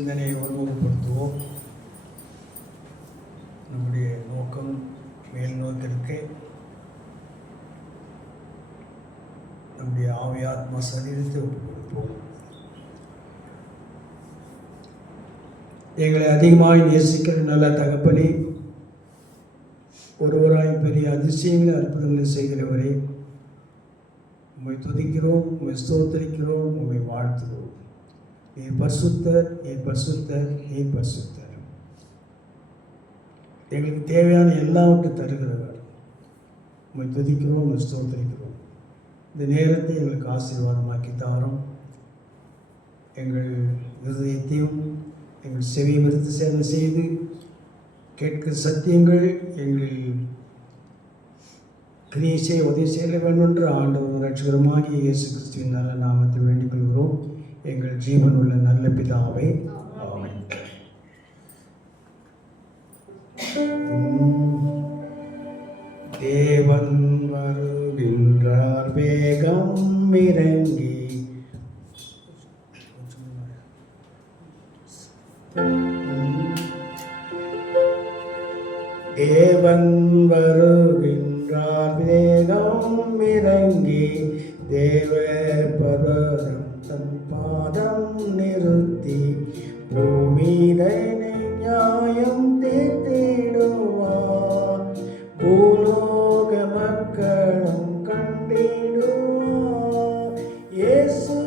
சிந்தனையை ஒருமுகப்படுத்துவோம். நம்முடைய நோக்கம் மேல் நோக்கிற்கு நம்முடைய ஆவியாத்மா சரீரத்தை ஒப்புக் கொடுப்போம். எங்களை அதிகமாக நேசிக்கிற நல்ல தகப்பனே, ஒருவராய் பெரிய அதிசயங்களை அற்புதங்களை செய்கிறவரே, உம்மை துதிக்கிறோம், உம்மை ஸ்தோத்திரிக்கிறோம், உம்மை வாழ்த்துகிறோம். நீ பரிசுத்தர், நீ பரிசுத்தர், நீ பரிசுத்தர். எங்களுக்கு தேவையான எல்லாவற்றையும் தருகிறவர். உம்மை துதிக்கிறோம், உம்மை ஸ்தோத்திரிக்கிறோம். இந்த நேரத்தை எங்களுக்கு ஆசீர்வாதமாக்கி தாரும். எங்கள் இருதயத்தையும் எங்கள் செவியை விருத்து சேவை செய்து கேட்கிற சத்தியங்கள் எங்கள் கிரியை செய்ய உதவி செய்ய வேண்டும் என்று ஆண்டவர் ரட்சகருமாகிய இயேசு கிறிஸ்துவின் நல்ல நாமத்தில் வேண்டிக் கொள்கிறோம். எங்கள் ஜீவன் உள்ள நல்ல பிதாவை ஆமென். தேவன் வருகின்றார், வேகம் இறங்கி. தேவன் வருகின்றார், வேகம் இறங்கி. தேவ பர்வதம் தன் பாதம் நிறுத்தி பூமியினை நியாயம் தீர்த்திடுவார். பூலோக மக்களும் கண்டிடுவார். இயேசு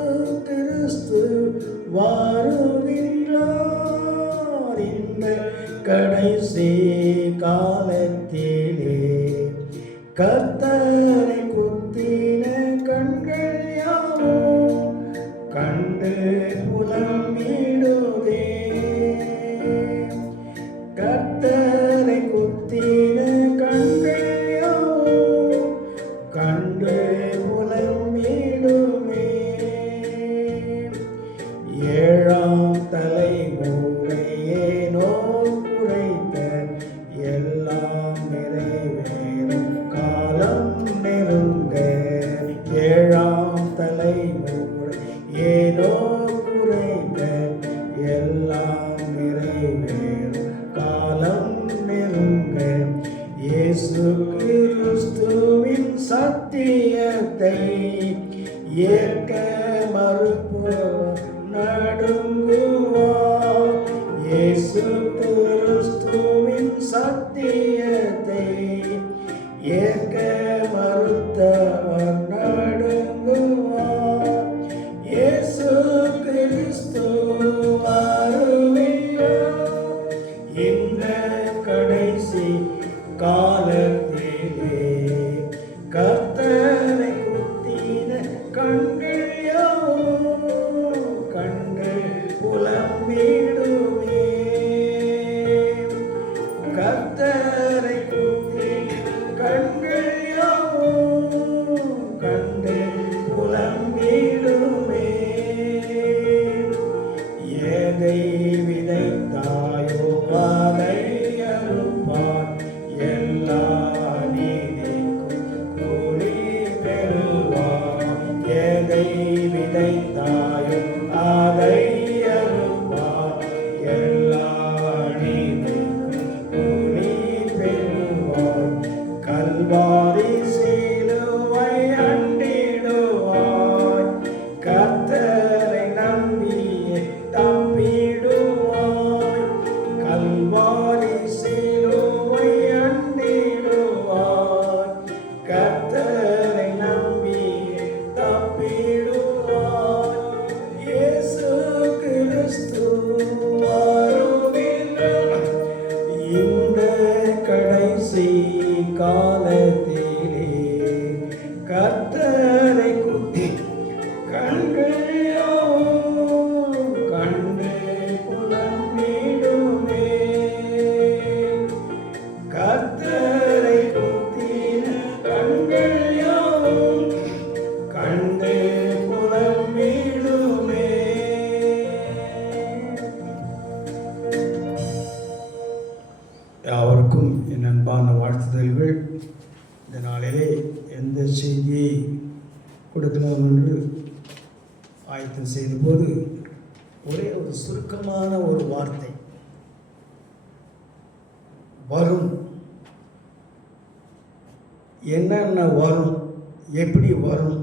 கிறிஸ்து வருகின்றார். இந்த கடைசி காலத்திலே கர்த்தரை குத்தின கண்கள் யாவும் கண்டு புலம்பிடுதே. கர்த்தரை குத்தின கண்கள் யாவும் கண்டு புலம்பிடுமே. ஏழாம் தலைமுறையேனோ குறைத்த எல்லாம் நிறைவேறும் காலம் நெருங்க. ஏழாம் தலைமுறை ஏனோ குறைத்த எல்லாம் நிறைவேறும் காலம் நெருங்க. இயேசு கிறிஸ்துவின் சத்தியத்தை ஏற்க மறுப்போர் நடுங்குவார். இயேசு கிறிஸ்துவின் சத்தியத்தை ஏற்க மறுத்தவர் நடுங்குவார். இயேசு கிறிஸ்து வருகிறார். இந்த கடைசி காலத்திலே கர்த்தரை குத்தின கண்கள் யாவும் கண்டு புலம்பிடுமே. கர்த்தரை குத்தின கண்கள் யாவும் கண்டு புலம்பிடுமே. எதை விதைத்தாயோ அதை அறுப்பார். எல்லா நீதிக்கும் கூலி பெறுவார். எதை விதைத்தாயோ அதை அறுப்பார். எல்லா நீதிக்கும் கூலி பெறுவார். கல்வாரி சிலுவை அண்டிடுவாய். கர்த்தரை நம்பியே தப்பிடுவாய். கல்வாரி சிலுவை அண்டிடுவாய். கர்த்தரை நம்பியே தப்பிடுவாய். இயேசு கிறிஸ்து வருகின்றார். இந்த கடைசி காலத்திலே கர்த்தரை குத்தி கண்கள் யாவும் கண்டு புலம்பிடுமே. கர்த்தரை குத்தின கண்கள் யாவும் கண்டு புலம்பிடுமே. யாவருக்கும் என் அன்பான வாழ்த்துதல்கள். இந்த நாளிலே எந்த செய்தியை கொடுக்கலாம் என்று ஆயத்தம் செய்தபோது ஒரே ஒரு ஒரு சுருக்கமான ஒரு வார்த்தை, வரும். என்னென்ன வரும், எப்படி வரும்,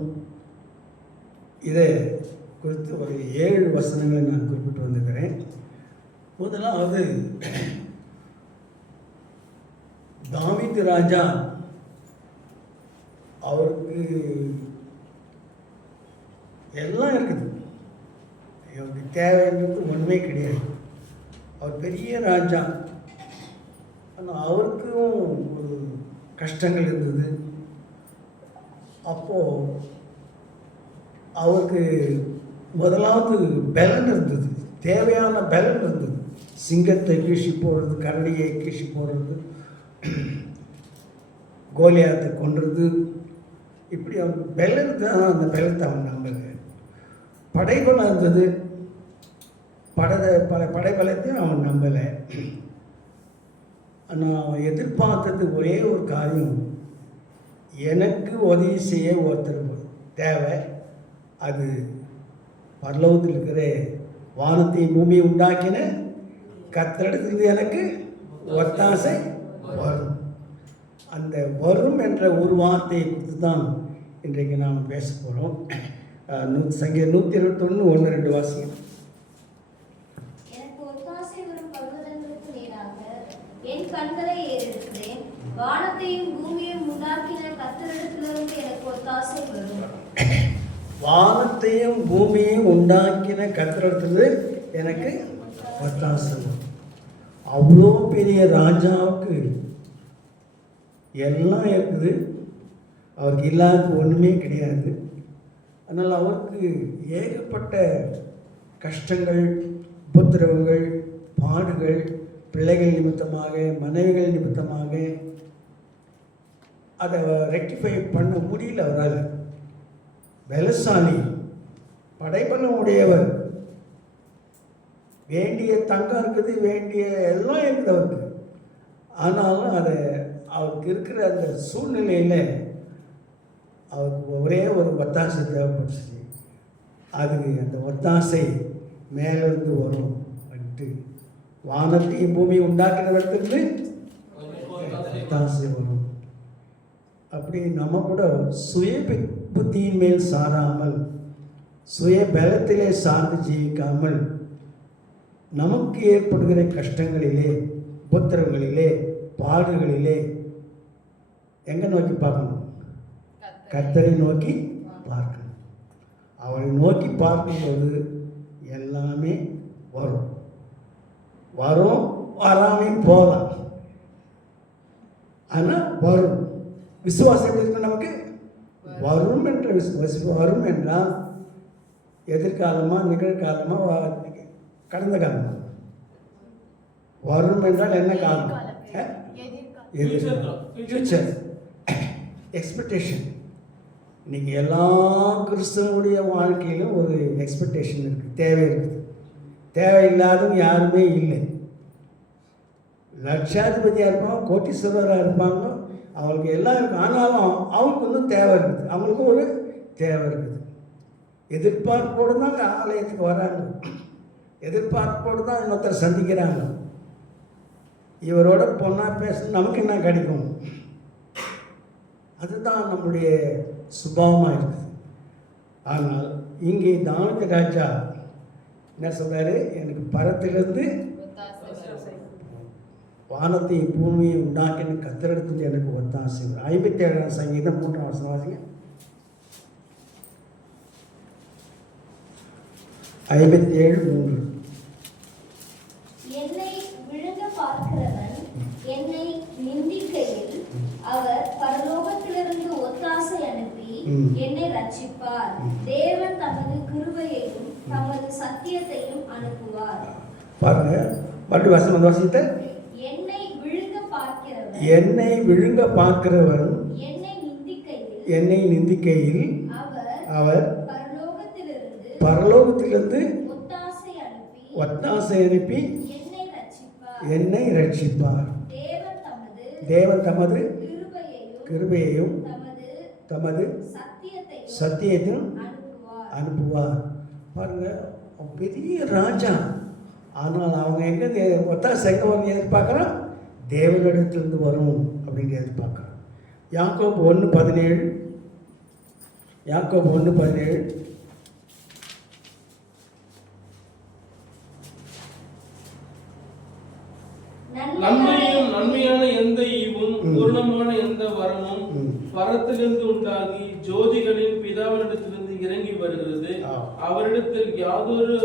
இதை குறித்து ஒரு 7 வசனங்களை நான் குறிப்பிட்டு வந்துக்கிறேன். முதலாவது, தாவீது ராஜா அவருக்கு எல்லாம் இருக்குது, அவருக்கு தேவைன்றது ஒன்றுமே கிடையாது. அவர் பெரிய ராஜா, ஆனால் அவருக்கும் ஒரு கஷ்டங்கள் இருந்தது. அப்போது அவருக்கு முதலாவது பலன் இருந்தது, தேவையான பலன் இருந்தது. சிங்கத்தை கீழ்ச்சி போடுறது, கரடியை கீழ்ச்சி போடுறது, கோலியாத்தை கொன்றது, இப்படி அவனுக்கு பலன் தான். அந்த பலத்தை அவன் நம்பல. படைபலம் இருந்தது, பல படைபலத்தையும் அவன் நம்பலை. ஆனால் அவன் எதிர்பார்த்தது ஒரே ஒரு காரியம், எனக்கு உதவி செய்ய ஒருத்தர் தேவை. அது பரலோகத்தில் இருக்கிற வானத்தையும் பூமியை உண்டாக்கின கர்த்தரிடத்திலிருந்து எனக்கு ஒத்தாசை வரும். அந்த வரும் என்ற ஒரு வார்த்தையை குறித்து தான் இன்றைக்கு நாம் பேச போகிறோம். சங்கீதம் 121 1-2 வாசியம். எனக்கு ஒத்தாசை வரும் பர்வதங்களுக்கு நேராக என் கண்களை ஏறெடுக்கிறேன். வானத்தையும் பூமியையும் உண்டாக்கின கர்த்தரிடத்திலிருந்து எனக்கு ஒத்தாசை வரும். வானத்தையும் பூமியையும் உண்டாக்கின கர்த்தரிடத்திலிருந்து எனக்கு ஒத்தாசை வரும். அவ்வளோ பெரிய ராஜாவுக்கு எல்லாம் இருக்குது, அவருக்கு இல்லாத ஒன்றுமே கிடையாது. அதனால் அவருக்கு ஏகப்பட்ட கஷ்டங்கள், உபத்திரவங்கள், பாடுகள், பிள்ளைகள் நிமித்தமாக, மனைவிகள் நிமித்தமாக அதை ரெக்டிஃபை பண்ண முடியல அவரால். பலசாலி, படைபலம் உடையவர், வேண்டிய தங்கம் இருக்குது, வேண்டிய எல்லாம் இருக்குது அவருக்கு. ஆனாலும் அதை அவருக்கு இருக்கிற அந்த சூழ்நிலையில் அவருக்கு ஒரே ஒரு ஒத்தாசை தேவைப்பட்டுச்சு. அது அந்த ஒத்தாசை மேலிருந்து வரும் வந்துட்டு, வானத்தையும் பூமியை உண்டாக்கின இடத்துலேருந்து ஒத்தாசை வரும். அப்படி நம்ம கூட சுய புத்தியின் மேல் சாராமல், சுய பலத்திலே சார்ந்து ஜீவிக்காமல், நமக்கு ஏற்படுகிற கஷ்டங்களிலே, உபத்திரங்களிலே, பாடுகளிலே எங்கே நோக்கி பார்க்கணும்? கர்த்தரை நோக்கி பார்க்கணும். அவரை நோக்கி பார்க்கும்போது எல்லாமே வரும். வராமையும் போகலாம், ஆனால் வரும். விசுவாசம் இருக்கு நமக்கு. வரும் என்ற விசுவாசம். வரும் என்றால் எதிர்காலமாக, நிகழ்காலமாக, கடந்த காலமாக. வரும் என்றால் என்ன காலம்? Future expectation. இன்றைக்கி எல்லா கிறிஸ்தவனுடைய வாழ்க்கையிலும் ஒரு எக்ஸ்பெக்டேஷன் இருக்குது, தேவை இருக்குது. தேவையில்லாதவங்க யாருமே இல்லை. லட்சாதிபதியாக இருப்பாங்க, கோட்டீஸ்வரராக இருப்பாங்க, அவங்களுக்கு எல்லாம் இருக்கும். ஆனாலும் அவங்களுக்கு ஒன்றும் தேவை இருக்குது, அவங்களுக்கும் ஒரு தேவை இருக்குது. எதிர்பார்ப்போடு தான் ஆலயத்துக்கு வராங்க, எதிர்பார்ப்போடு தான் இன்னொருத்தர் சந்திக்கிறாங்க. இவரோட போனால் பேசணும், நமக்கு என்ன கிடைக்கும்? அதுதான் நம்முடைய சுபாவமாக இருக்குது. ஆனால் இங்கே தாவீது ராஜா என்ன சொல்கிறாரு? எனக்கு பரத்திலிருந்து வானத்தையும் பூமியை உண்டாக்கின கர்த்தரிடத்தில் எனக்கு ஒத்தாசை. 57 சங்கீதம் 3 வசனம் வாசிங்க. 57:3. என்னை விழுங்க பார்க்கிறவன் என்னை நிந்திக்கையில் அவர் பரலோகத்திலிருந்து ஒத்தாசை அனுப்பி என்னை ரட்சிப்பார். தேவன் தமது கிருபையையும் தமது சத்தியத்தையும் அனுப்புவார். பாருங்க, மற்ற வசனம் வாசித்த என்னை விழுங்க பார்க்கிறவன் என்னை நிந்திக்கையில் அவர் பரலோகத்திலிருந்து ஒத்தாசை அனுப்பி என்னை ரட்சிப்பார். தேவன் தமது கிருபையையும் தமது சத்தியத்தையும் அனுப்புவார். பாருங்க, பெரிய ராஜா, ஆனால் அவங்க எங்கே ஒத்தாசை எங்கே வந்து எதிர்பார்க்குறோம்? தேவனிடத்திலிருந்து வரும் அப்படின்னு எதிர்பார்க்குறோம். யாக்கோபு 1:17, யாக்கோபு 1:17. நன்மையான எந்த ஈவும் பூர்ணமான எந்த வரமும் பரத்திலிருந்து உண்டாகி ஜோதிகளின் பிதாவினிடத்திலிருந்து இறங்கி வருகிறது. அவரிடத்தில் யாதொரு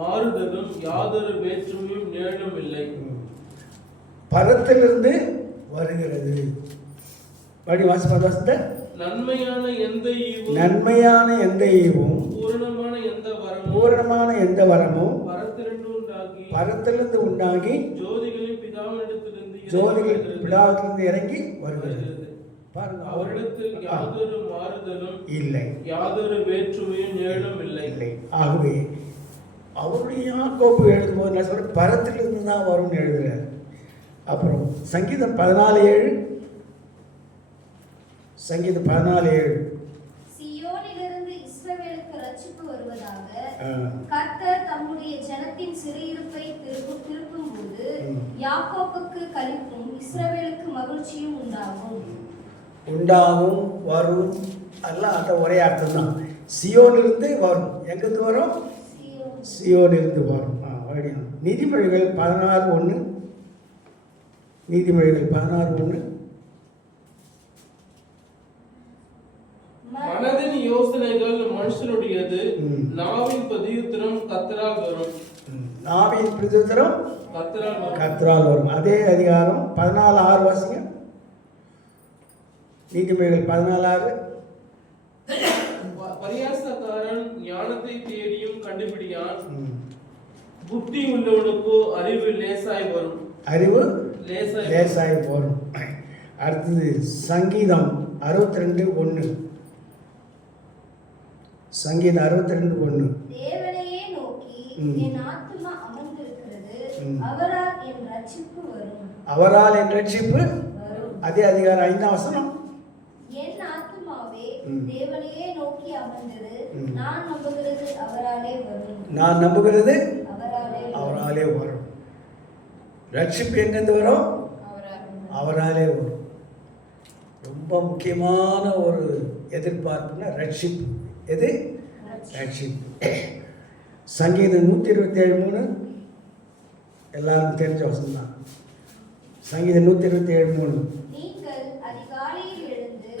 மாறுதலும் யாதொரு வேற்றுமையும் நிழலும் இல்லை. பரத்திலிருந்து வருகிறது. படி வாசிப்பத நன்மையான எந்த ஈவும் பூரணமான எந்த வரமும் பரத்திலிருந்து உண்டாகி ஜோதிகளின் பிதாவிலிருந்து இறங்கி வருகிறது. பாருங்க, அவரிடத்தில் யாதொரு மாறுதலும் இல்லை, யாதொரு வேற்றுமையும் நிழலும் இல்லை. ஆகவே அவருடைய யாக்கோபு எழுதும்போது நான் சொல்றேன், பரத்திலிருந்து தான் வரும்னு எழுதுறாரு. அப்புறம் சங்கீதம் 14:7, சங்கீதம் 14:7. சீயோனிலிருந்து இஸ்ரவேலுக்கு ரட்சிப்பு வருவதாக கர்த்தர் தம்முடைய ஜனத்தின் சிறையிருப்பை திருப்பும்போது யாக்கோபுக்கு களிப்பும் இஸ்ரவேலுக்கு மகிழ்ச்சியும் உண்டாகும் வரும். எல்லாம் அந்த ஒரே அர்த்தம் தான். சியோனிலிருந்து வரும். எங்கிருந்து வரும்? சியோனிலிருந்து வரும். நீதிமொழிகள் 16:1, நீதிமொழிகள் 16:1. மனதின் யோசனைகள் மனுஷனுடையது, நாவின் பிரதியுத்தரம் கர்த்தரால் வரும். நாவின் பிரதியுத்தரம் கர்த்தரால் வரும். அதே அதிகாரம் 14:6 வாசிங்க. நீதிமொழிகள் 14:6. பரியாசக்காரன் ஞானத்தை தேடியும் கண்டுபிடியான், புத்தி உள்ளவனுக்கு அறிவு லேசாய் வரும். அறிவு லேசாய் வரும். அடுத்தது சங்கீதம் 62:1. சங்கீதம் 62:1. தேவனையே நோக்கி என் ஆத்துமா அமர்ந்திருக்கிறது, அவரால் என் ரட்சிப்பு வரும். அவரால் என் ரட்சிப்பு வரும். அதே அதிகாரம் 5ஆம் வசனம். என் ஆத்துமாவே தேவனையே நோக்கி அமர்ந்திரு, நான் நம்புகிறது அவராலே வரும். நான் நம்புகிறது அவராலே வரும். ரட்சிப்பு எங்கிருந்து வரும்? அவராலே வரும். ரொம்ப முக்கியமான ஒரு எதிர்பார்ப்புனா ரட்சிப்பு. எது? ரட்சிப்பு. சங்கீதம் 127:3 எல்லாரும் தெரிஞ்ச வசனம் தான். சங்கீதம் 127:3. நீங்கள் அதிகாலையில் எழுந்து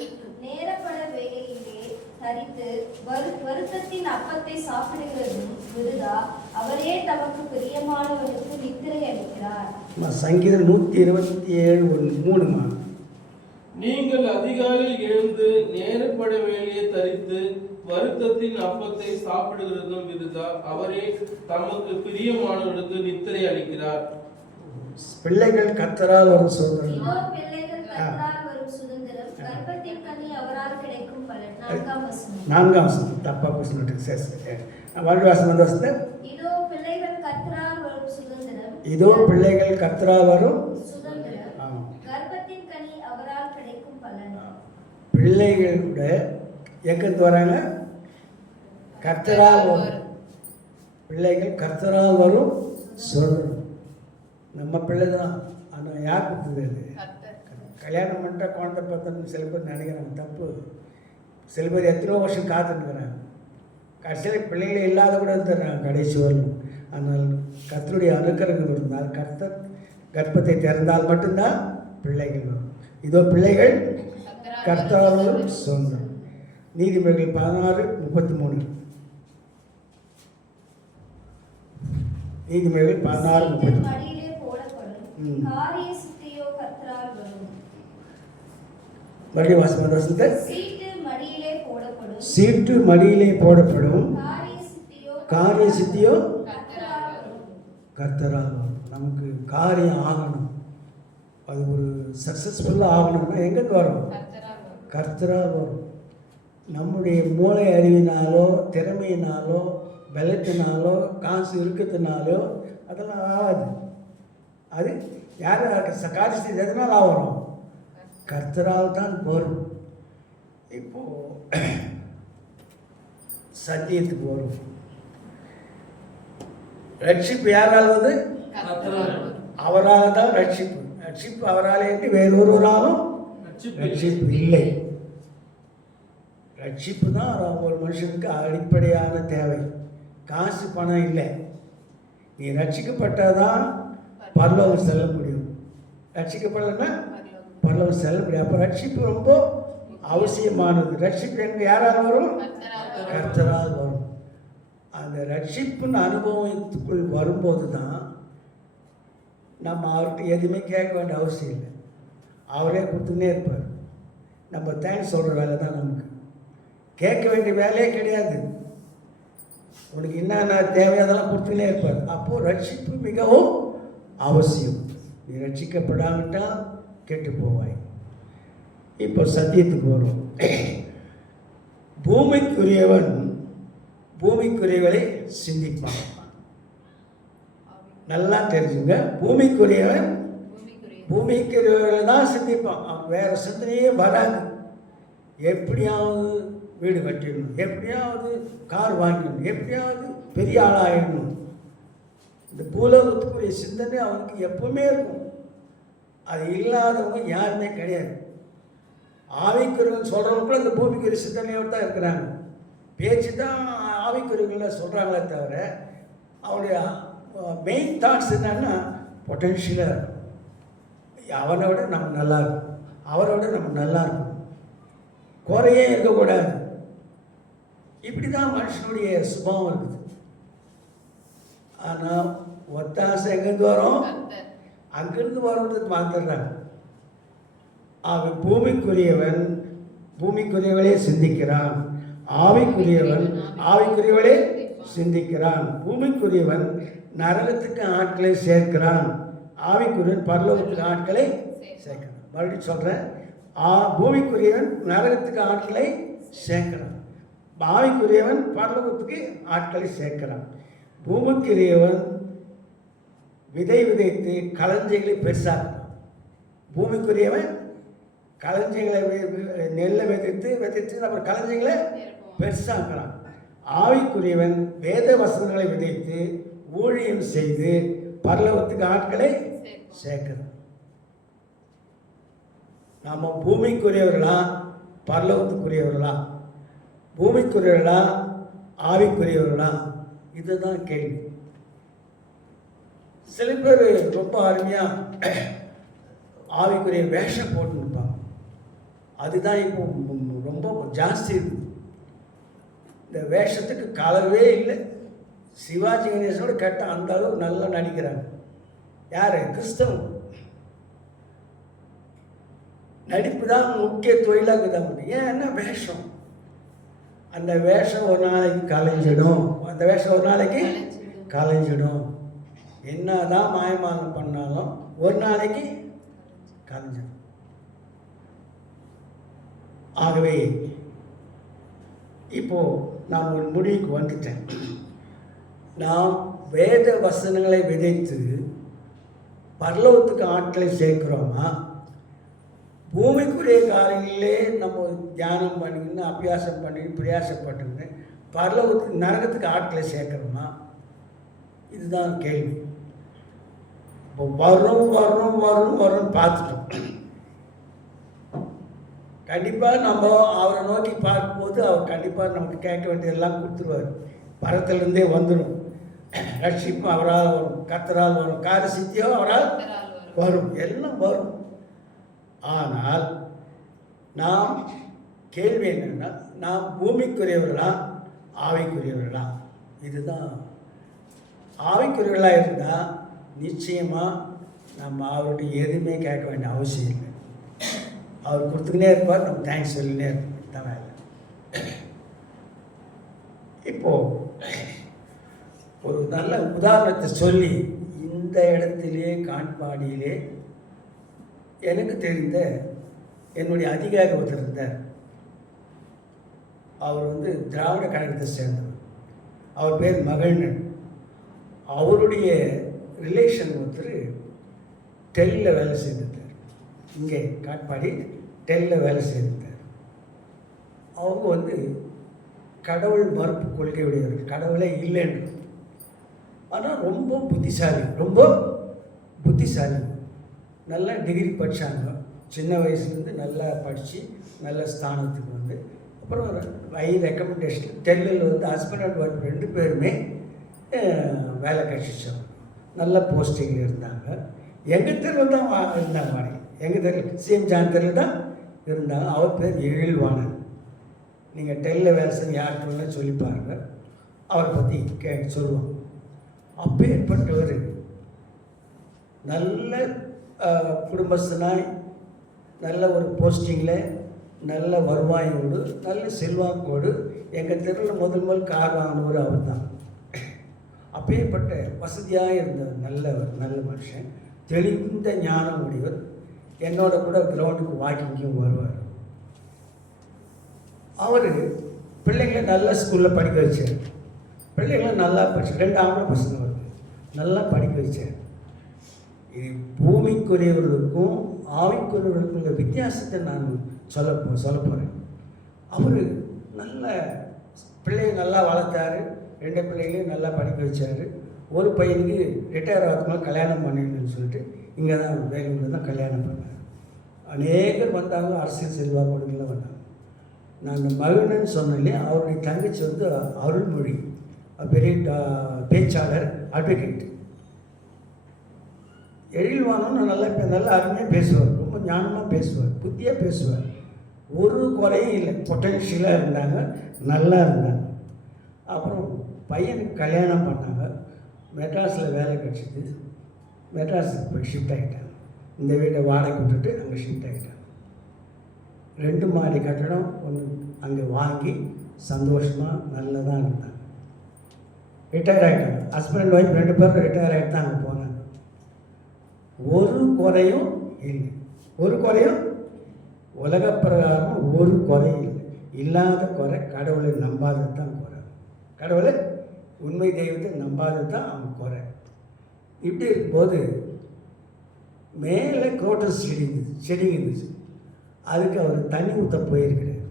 நேரப்பட வேளையிலே தரித்து வருத்தத்தின் அப்பத்தை சாப்பிடுகிறதும் விருதா, அவரே தமக்கு பிரியமானவனுக்கு நித்திரை அளிக்கிறார். சங்கீதம் 127:3. நீங்கள் அதிகாலையில் எழுந்து நேரப்பட வேலையை தரித்து வருத்தத்தின் அப்பத்தை சாப்பிடுகிறதும் விருதா, அவரே தமக்கு பிரியமானவர்களுக்கு நித்திரை அளிக்கிறார். பிள்ளைகள் கர்த்தரால் வரும் சுதந்திரம். பிள்ளைகள் கர்த்தரால் வரும் சுதந்திரம், கர்ப்பத்தின் கனி அவரால் கிடைக்கும் பலன். 4ஆம் வசனம். தப்பா கொஸ்டின் சரி. வாழ்வாசம் வந்து வசனம். இதோ பிள்ளைகள் கர்த்தரால் வரும் சுதந்திரம். இதோ பிள்ளைகள் கர்த்தரால் வரும் சுதந்திரம், கர்ப்பத்தின் கனி அவரால் கிடைக்கும் பலன். பிள்ளைகளோட எங்கிருந்து வராங்க? கர்த்தரால் வரும். பிள்ளைகள் கர்த்தரால் வரும் சுதந்திரம். நம்ம பிள்ளை தான். ஆனால் யார் கொடுத்தது? கல்யாணம் பண்ணிட்டா குழந்தை பார்த்தோன்னு சில பேர் நினைக்கிறாங்க. தப்பு. சில பேர் எத்தனையோ வருஷம் காத்துருக்குறாங்க. கடைசியில் பிள்ளைகள் இல்லாத கூட இருந்துடுறாங்க கடைசி வரணும். ஆனால் கர்த்தருடைய அனுக்கிரகம் இருந்தால், கர்த்தர் கர்ப்பத்தை திறந்தால் மட்டும்தான் பிள்ளைகள் வரும். இதோ பிள்ளைகள் கர்த்தரால் வரும் சுதந்திரம். நீதிமொழிகள் 16:33. நீதிமொழிகள் 16:33. மறுபடியும் வாசிப்போம் வசனத்தை. சீட்டு மடியிலே போடப்படும், காரிய சித்தியோ கர்த்தரால் வரும். நமக்கு காரியம் ஆகணும், அது ஒரு சக்ஸஸ்ஃபுல்லாக ஆகணும்னா எங்கேருந்து வரும்? கர்த்தரால் வரும். நம்முடைய மூளை அறிவினாலோ திறமையினாலோ பலத்தினாலோ காசு இருக்கிறதுனாலோ அதெல்லாம் ஆகாது. அது யார் காரியம் எதனால் ஆகிறோம்? கர்த்தரால் தான் வரும். இப்போ சத்தியத்துக்கு வரும். ரட்சிப்பு யாரால் வந்து? கர்த்தரால். அவரால் தான் ரட்சிப்பு. ரட்சிப்பு அவரால் என்று வேறொருவராலும் ரட்சிப்பு இல்லை. ரட்சிப்பு தான் ஒரு மனுஷனுக்கு அடிப்படையான தேவை. காசு பணம் இல்லை. நீ ரட்சிக்கப்பட்டாதான் பரலோகம் செல்ல முடியும். ரட்சிக்கப்படலைன்னா பரலோகம் செல்ல முடியும். அப்போ ரட்சிப்பு ரொம்ப அவசியமானது. ரட்சிப்பு என்று யாரால் வரும்? கர்த்தரால் வரும். அந்த ரட்சிப்புன்னு அனுபவத்துக்குள் வரும்போது தான் நம்ம அவர்கிட்ட எதுவுமே கேட்க வேண்டிய அவசியம் இல்லை. அவரே கொடுத்துன்னே இருப்பார். நம்ம தேங்க்ஸ் சொல்கிற வேலை தான் நமக்கு. கேட்க வேண்டிய வேலையே கிடையாது. உனக்கு என்னென்ன தேவையோ அதெல்லாம் கொடுத்துன்னே இருப்பார். அப்போது ரட்சிப்பு மிகவும் அவசியம். நீ ரட்சிக்கப்படாவிட்டால் கெட்டு போவாய். இப்போ சத்தியத்துக்கு வரும். பூமிக்குரியவன் பூமிக்குரியவரை சிந்திப்பான். நல்லா தெரிஞ்சுங்க. பூமிக்குரியவன் பூமிக்குரியவர்களை தான் சிந்திப்பான். அவன் வேறு சிந்தனையே வராது. எப்படியாவது வீடு கட்டிடணும், எப்படியாவது கார் வாங்கணும், எப்படியாவது பெரிய ஆளாகிடணும். இந்த பூலோகத்துக்குரிய சிந்தனை அவனுக்கு எப்பவுமே இருக்கும். அது இல்லாதவங்க யாருமே கிடையாது. ஆவிக்குரியவன் சொல்கிறவங்க கூட இந்த பூமிக்குரிய சிந்தனையோடு தான் இருக்கிறாங்க. பேச்சு தான் ஆவிக்குரியவங்களை சொல்கிறாங்களே தவிர அவனுடைய மெயின் தாட்ஸ் என்னன்னா பொட்டென்ஷியலாக இருக்கும். அவனை விட நம்ம நல்லா இருக்கும், அவரை விட நம்ம நல்லா இருக்கும், குறையே இருக்கக்கூடாது. இப்படி தான் மனுஷனுடைய சுபாவம் இருக்குது. ஆனால் ஒத்தாசை எங்கேருந்து வரும்? அங்கிருந்து வரும்ன்றது மாத்திடுறாங்க. அவன் பூமிக்குரியவன் பூமிக்குரியவளே சிந்திக்கிறான், ஆவிக்குரியவன் ஆவிக்குரியவளே சிந்திக்கிறான். பூமிக்குரியவன் நரகத்துக்கு ஆட்களை சேர்க்கிறான், ஆவிக்குரியவன் பரலோகத்துக்கு ஆட்களை சேர்க்கிறான். மறுபடியும் சொல்கிறேன். பூமிக்குரியவன் நரகத்துக்கு ஆட்களை சேர்க்கிறான், ஆவிக்குரியவன் பரலோகத்துக்கு ஆட்களை சேர்க்கிறான். பூமிக்குரியவன் விதை விதைத்து களஞ்சிகளை பெருசாக்குறான். பூமிக்குரியவன் களஞ்சிகளை நெல்லை விதைத்து அப்புறம் களஞ்சிகளை பெருசாக்குறான். ஆவிக்குரியவன் வேத வசனங்களை விதைத்து ஊழியம் செய்து பரலோகத்துக்கு ஆட்களை சேர்க்கிறான். நாம் பூமிக்குரியவர்களா பரலோகத்துக்குரியவர்களா? பூமிக்குரியவர்களா ஆவிக்குரியவர்களா? இதுதான் கேள்வி. சில பேர் ரொம்ப அருமையாக ஆவிக்குரிய வேஷம் போட்டு நிற்பாங்க. அதுதான் இப்போ ரொம்ப ஜாஸ்தி இருக்குது. இந்த வேஷத்துக்கு கலவே இல்லை. சிவாஜி கணேசனோட கேட்ட அந்த அளவுக்கு நல்லா நடிக்கிறாங்க. யார்? கிறிஸ்தவம். நடிப்பு தான் முக்கிய தொழிலாக தான் முடியும். ஏன்னா வேஷம், அந்த வேஷம் ஒரு நாளைக்கு கலைஞ்சிடும். அந்த வேஷம் ஒரு நாளைக்கு கலைஞ்சிடும். என்ன தான் மாயமானம் பண்ணாலும் ஒரு நாளைக்கு கலைஞ்சிடும். ஆகவே இப்போது நான் ஒரு முடிவுக்கு வந்துட்டேன். நாம் வேத வசனங்களை விதைத்து பரலோகத்துக்கு ஆட்களை சேர்க்கிறோமா? பூமிக்குரிய காரியங்களிலே நம்ம தியானம் பண்ணிக்கின்னு அபியாசம் பண்ணிக்கின்னு பிரயாசப்பட்டுக்கின்னு பரலோகத்துக்கு நரகத்துக்கு ஆட்களை சேர்க்கிறோமா? இதுதான் கேள்வி. இப்போ வரும் பார்த்துட்டோம். கண்டிப்பாக நம்ம அவரை நோக்கி பார்க்கும்போது அவர் கண்டிப்பாக நமக்கு கேட்க வேண்டியதெல்லாம் கொடுத்துருவார். பரத்திலிருந்தே வந்துடும். ரட்சிப்பு அவரால் வரும், கர்த்தரால் வரும், காரிய சித்தியோ அவரால் வரும், எல்லாம் வரும். ஆனால் நாம் கேள்வி என்னென்னா, நாம் பூமிக்குரியவர்களா ஆவிக்குரியவர்களா? இதுதான். ஆவிக்குரியவர்களாக இருந்தால் நிச்சயமாக நம்ம அவருடைய எதுவுமே கேட்க வேண்டிய அவசியம் இல்லை. அவர் கொடுத்துக்கினே இருப்பார், நம்ம தேங்க்ஸ் சொல்லினே இருப்போம். தான் வேலை. இப்போது ஒரு நல்ல உதாரணத்தை சொல்லி, இந்த இடத்திலே காட்பாடியிலே எனக்கு தெரிந்த என்னுடைய அதிகாரி ஒருத்தர் இருந்தார். அவர் திராவிட கழகத்தை சேர்ந்தவர். அவர் பேர் மகிழ்நன். அவருடைய ரிலேஷன் ஒருத்தர் டெல்லியில் வேலை செய்திருந்தார். இங்கே காட்பாடி டெல்லியில் வேலை செய்திருந்தார். அவங்க கடவுள் மறுப்பு கொள்கை உடையவர்கள், கடவுளே இல்லைன்னு. ஆனால் ரொம்ப புத்திசாலி. நல்லா டிகிரி படித்தாங்க. சின்ன வயசுலேருந்து நல்லா படித்து நல்ல ஸ்தானத்துக்கு வந்து அப்புறம் ஐ ரெக்கமெண்டேஷன் டெல்லில் வந்து ஹஸ்பண்ட் அண்ட் ஒய்ஃப் 2 பேருமே வேலை கழிச்சிச்சாங்க. நல்ல போஸ்டிங்கில் இருந்தாங்க. எங்கள் தெருவில் தான் இருந்தாங்க. எங்கள் தெருவில் சிஎம் ஜான் தெருவில் தான் இருந்தாங்க. அவர் பேர் எழில்வாணன். நீங்கள் டெல்லில் வேலை செஞ்சு யாருக்குள்ள சொல்லி பாருங்கள், அவரை பற்றி கேட்டு சொல்லுவாங்க. அப்பேற்பட்டவர் நல்ல குடும்பஸ்தனாய் நல்ல ஒரு போஸ்டிங்கில் நல்ல வருவாயோடு நல்ல செல்வாக்கோடு எங்கள் தெருவில் முதல் கார் வாங்கினவர் அவர் தான். அப்பேற்பட்ட வசதியாக இருந்த நல்ல மனுஷன், தெளிந்த ஞானம் உடையவர். என்னோட கூட கிரவுண்டுக்கு வாக்கிங்கும் வருவார். அவர் பிள்ளைங்களை நல்ல ஸ்கூலில் படிக்க வச்சார். பிள்ளைங்களை நல்லா படிச்சு 2 ஆம்பளை பசங்க வருது, நல்லா படிக்க வச்சார். இது பூமிக்குரியவர்களுக்கும் ஆவிக்குரியவர்களுக்கும் உள்ள வித்தியாசத்தை நான் சொல்ல போகிறேன். அவர் நல்ல பிள்ளையை நல்லா வளர்த்தாரு. 2 பிள்ளைகளையும் நல்லா படிக்க வச்சார். ஒரு பையனுக்கு ரிட்டையர் ஆகிறதுனால கல்யாணம் பண்ணிடணும்னு சொல்லிட்டு இங்கே தான் வேலூரில் தான் கல்யாணம் பண்ணார். அநேகர் வந்தாங்க, அரசியல் செல்வாக்குலாம் வந்தாங்க. நான் அந்த மகனன்னு சொன்னேன், அவருடைய தங்கச்சி வந்து அருள்மொழி, பெரிய பேச்சாளர், அட்வொகேட். எழில்வாணன் நல்லா அருமையாக பேசுவார், ரொம்ப ஞானமாக பேசுவார், புத்தியாக பேசுவார். ஒரு குறையும் இல்லை, பொட்டன்ஷியலாக இருந்தாங்க, நல்லா இருந்தாங்க. அப்புறம் பையனுக்கு கல்யாணம் பண்ணாங்க. மெட்ராஸில் வேலை கிடச்சிது. மெட்ராஸுக்கு போய் ஷிஃப்ட் ஆகிட்டாங்க. இந்த வீட்டை வாடகை விட்டுட்டு அங்கே ஷிஃப்ட் ஆகிட்டாங்க. 2 மாடி கட்டடம் ஒன்று அங்கே வாங்கி சந்தோஷமாக நல்லதாக இருந்தாங்க. ரிட்டையர் ஆகிட்டாங்க. ஹஸ்பண்ட் அண்ட் ஒய்ஃப் 2 பேரும் ரிட்டையர் ஆகிட்டு தான் அங்கே போனாங்க. ஒரு குறையும் இல்லை. ஒரு குறையும் உலக பிரகாரம் ஒரு குறையும் இல்லை. இல்லாத குறை கடவுளை நம்பாதது தான் குறை. கடவுளை உண்மை தெய்வத்தை நம்பாதது தான் அவன் குறை. இப்படி இருக்கும்போது மேலே குரோட்டஸ் செடி இருந்துச்சு. அதுக்கு அவர் தண்ணி ஊற்ற போயிருக்கிறார்.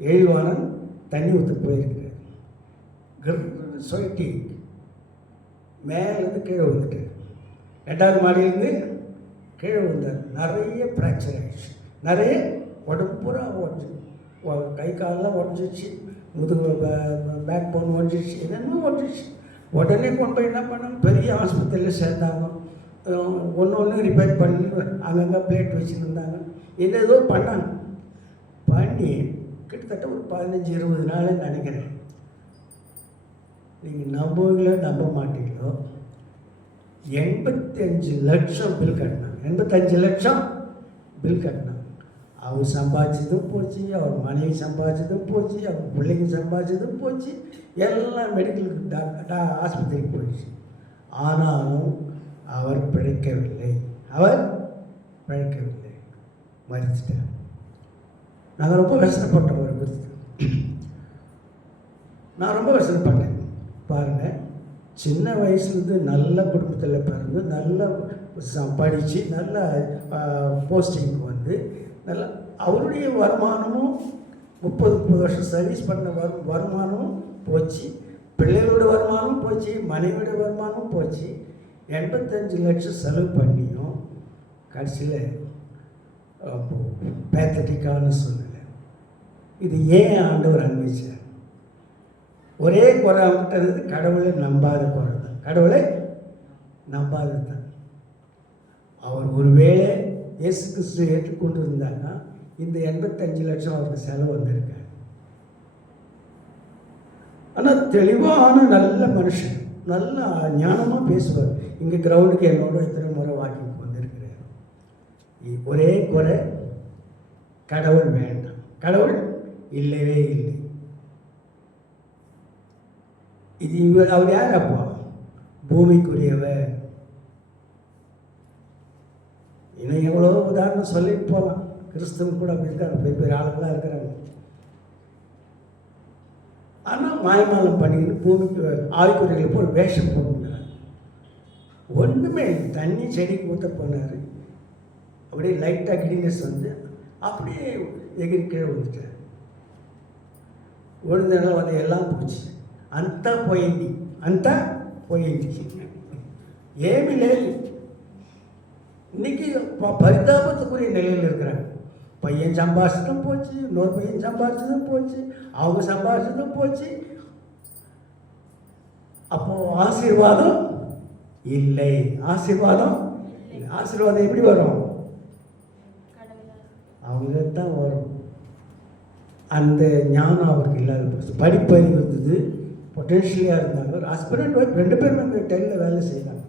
எழில்வாணன் தண்ணி ஊற்ற போயிருக்கிறார். சொட்டி மேலேருந்து கீழே விழுந்துட்டார். 2வது மாடியிலேருந்து கீழே விழுந்தார். நிறைய ஃப்ராக்சர் ஆகிடுச்சு. நிறைய உடம்புறா உடஞ்சி, கை காலெலாம் உடஞ்சிச்சு, முதுகு பேக் போன் உடஞ்சிச்சு, என்னென்ன உடஞ்சிச்சு. உடனே கொண்டு போய் என்ன பண்ணாங்க, பெரிய ஆஸ்பத்திரியில் சேர்ந்தாங்க. ஒன்று ரிப்பேர் பண்ணி அங்கங்கே பிளேட் வச்சுருந்தாங்க. ஏதோ பண்ணாங்க. பண்ணி கிட்டத்தட்ட ஒரு 15-20 நாள் நினைக்கிறேன். நீங்கள் நம்புவீங்களோ நம்ப மாட்டீங்களோ, 85 லட்சம் பில் கட்டினாங்க. 85 லட்சம் பில் கட்டினாங்க. அவர் சம்பாதிச்சதும் போச்சு, அவர் மனைவி சம்பாதிச்சதும் போச்சு, அவர் பிள்ளைங்க சம்பாதிச்சதும் போச்சு, எல்லாம் மெடிக்கல் ஆஸ்பத்திரிக்கு போயிடுச்சு. ஆனாலும் அவர் பிழைக்கவில்லை. மறிச்சிட்டார். நாங்கள் ரொம்ப கஷ்டப்பட்டோம் அவரை குறித்து. நான் ரொம்ப கஷ்டப்பட்டேன். பாருங்கள், சின்ன வயசுலேருந்து நல்ல குடும்பத்தில் பிறந்து நல்லா படித்து நல்ல போஸ்டிங்க்கு வந்து நல்லா அவருடைய வருமானமும் 30 வருஷம் சர்வீஸ் பண்ண வருமானமும் போச்சு, பிள்ளைகளோட வருமானமும் போச்சு, மனைவியோட வருமானமும் போச்சு. 85 லட்சம் செலவு பண்ணியும் கடைசியில் பேத்தட்டிக்கான சூழ்நிலை. இது ஏன் ஆண்டவர் அனுபவிச்சார்? ஒரே குறை அவங்ககிட்ட இருந்தது, கடவுளை நம்பாத குறை தான். கடவுளை நம்பாதது தான். அவர் ஒருவேளை இயேசு கிறிஸ்துவை ஏற்றுக்கொண்டு இருந்தாங்கன்னா இந்த 85 லட்சம் அவருக்கு செலவு வந்திருக்காரு. ஆனால் தெளிவான நல்ல மனுஷன், நல்ல ஞானமாக பேசுவார். இங்கே கிரவுண்டுக்கு என்னோட இத்தனை முறை வாக்கிங் வந்திருக்கிறார். ஒரே குறை, கடவுள் வேண்டாம், கடவுள் இல்லவே இல்லை. இது அவர் யார் அப்பா? பூமிக்குரியவர். இன்னும் எவ்வளோ உதாரணம் சொல்லிட்டு போகலாம். கிறிஸ்தவன் கூட அப்படி இருக்காங்க, பெரிய பெரிய ஆளுங்களாக இருக்கிறாங்க. ஆனால் மாயமாலம் பண்ணிக்கிட்டு பூமிக்கு ஆவிக்குறைகளை போல் வேஷம் போட்டுங்கிறாங்க. ஒன்றுமே தண்ணி செடிக்கு ஊற்ற போனார். அப்படியே லைட்டாக கிடினஸ் வந்து அப்படியே எகிரி கீழே விழுந்துட்டார். விழுந்தனால வந்து எல்லாம் போச்சு. అంతా పోయింది. పోయింది. ఏమీ లేదు. இன்னைக்கு பரிதாபத்துக்குரிய நிலையில் இருக்கிறாங்க. பையன் சம்பாதிச்சதும் போச்சு, இன்னொரு பையன் சம்பாதிச்சதும் போச்சு, அவங்க சம்பாதிச்சதும் போச்சு. அப்போ ஆசீர்வாதம் இல்லை. ஆசீர்வாதம் எப்படி வரும்? அவங்க தான் வரும். அந்த ஞானம் அவருக்கு இல்லாத போச்சு. படிப்பறிவு இருந்தது, பொட்டென்ஷியலாக இருந்தாங்க. ஒரு ஹஸ்பண்ட் அண்ட் ஒய்ஃப் 2 பேரும் அந்த டெல்லில் வேலை செய்தாங்க.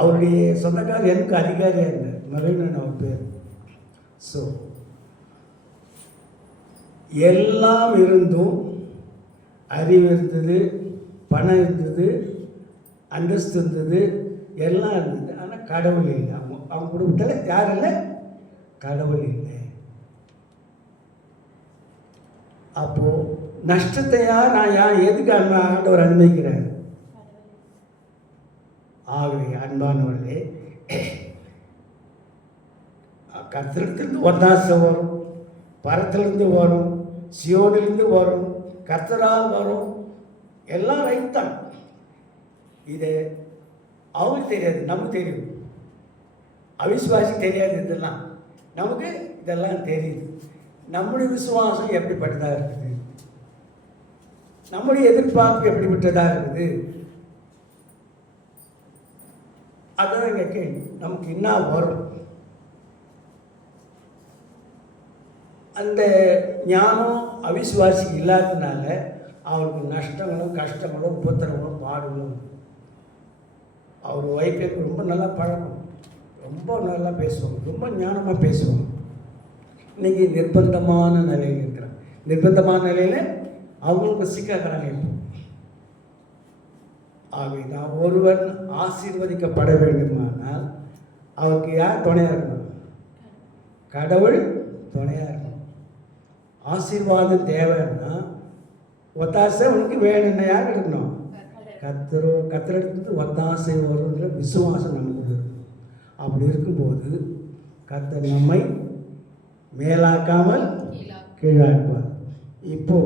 அவருடைய சொந்தக்காரர் எனக்கு அதிகாரியாக இருந்தார், மகிழ்நன் அவர் பேர். ஸோ எல்லாம் இருந்தும் அறிவு இருந்தது, பணம் இருந்தது, அந்தஸ்து இருந்தது, எல்லாம் இருந்தது. ஆனால் கடவுள் இல்லை. அவங்க குடும்பத்தில் யார் இல்லை? கடவுள் இல்லை. அப்போது நஷ்டத்தையா நான் எதுக்கு ஆண்டவர் அனுமதிக்கிறேன்? ஆகவே அன்பானவர்களே, கர்த்தரிடத்திலிருந்து ஒத்தாசை வரும், பரத்திலிருந்து வரும், சியோனிலிருந்து வரும், கர்த்தரால் வரும், எல்லாம் ரைட் தான். இது அவங்களுக்கு தெரியாது, நமக்கு தெரியும். அவிசுவாசி தெரியாது. இதெல்லாம் நமக்கு இதெல்லாம் தெரியுது. நம்முடைய விசுவாசம் எப்படிப்பட்டதாக இருக்குது, நம்முடைய எதிர்பார்ப்பு எப்படிப்பட்டதாக இருக்குது, அதான் இங்கே கேள்வி. நமக்கு என்ன வரும்? அந்த ஞானம் அவிசுவாசி இல்லாததுனால அவருக்கு நஷ்டங்களும் கஷ்டங்களும் உபத்திரங்களும் பாடுகளும். அவர் ஒய்ஃபுக்கு ரொம்ப நல்லா பழக்கம், ரொம்ப நல்லா பேசுவாங்க, ரொம்ப ஞானமாக பேசுவாங்க. இன்றைக்கி நிர்பந்தமான நிலையில் இருக்கிறாங்க. நிர்பந்தமான நிலையில் அவங்களுக்கு சிக்கிறாங்க. இப்போ ஆகைதான் ஒருவன் ஆசீர்வதிக்கப்பட வேண்டுமானால் அவருக்கு யார் துணையாக இருக்கணும்? கடவுள் துணையாக இருக்கணும். ஆசீர்வாதம் தேவைன்னா ஒத்தாசை உனக்கு வேணும்னா யார் இருக்கணும்? கத்தரிடத்து ஒத்தாசை வருன்ற விசுவாசம் நமக்கு இருக்கும். அப்படி இருக்கும்போது கர்த்தர் நம்மை மேலாக்காமல் கீழாக்குவார். இப்போ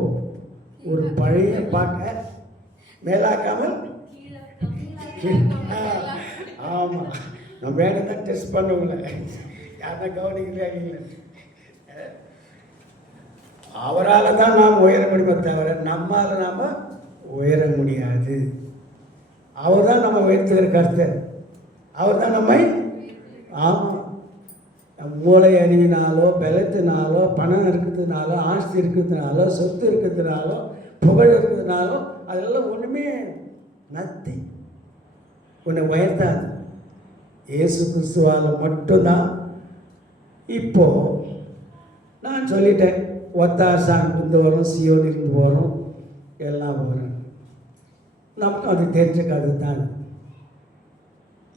ஒரு பழைய பாட்டை மேலாக்காமல், ஆமாம், நம்ம வேலை தான் டெஸ்ட் பண்ணவில்லை, யாரும் கவனிக்கல. இல்லை, அவரால் தான் நாம் உயர முடியுமே தவிர நம்மால் நாம் உயர முடியாது. அவர் தான் நம்ம உயர்த்துகிற கர்த்தர். அவர் தான் நம்மை, ஆமாம், மூளை அறிவினாலோ பலத்தினாலோ பணம் இருக்கிறதுனாலோ ஆஸ்தி இருக்கிறதுனாலோ சொத்து இருக்கிறதுனாலோ புகழ் இருக்கிறதுனாலோ அதெல்லாம் ஒன்றுமே நத்தி உன்னை உயர்த்தாது. இயேசு கிறிஸ்துவால் மட்டும்தான். இப்போது நான் சொல்லிட்டேன், ஒத்தாசாங்கிருந்து வரும், சியோனிலிருந்து வரும், எல்லாம் வரும். நமக்கு அது தெரிஞ்சுக்காது தான்.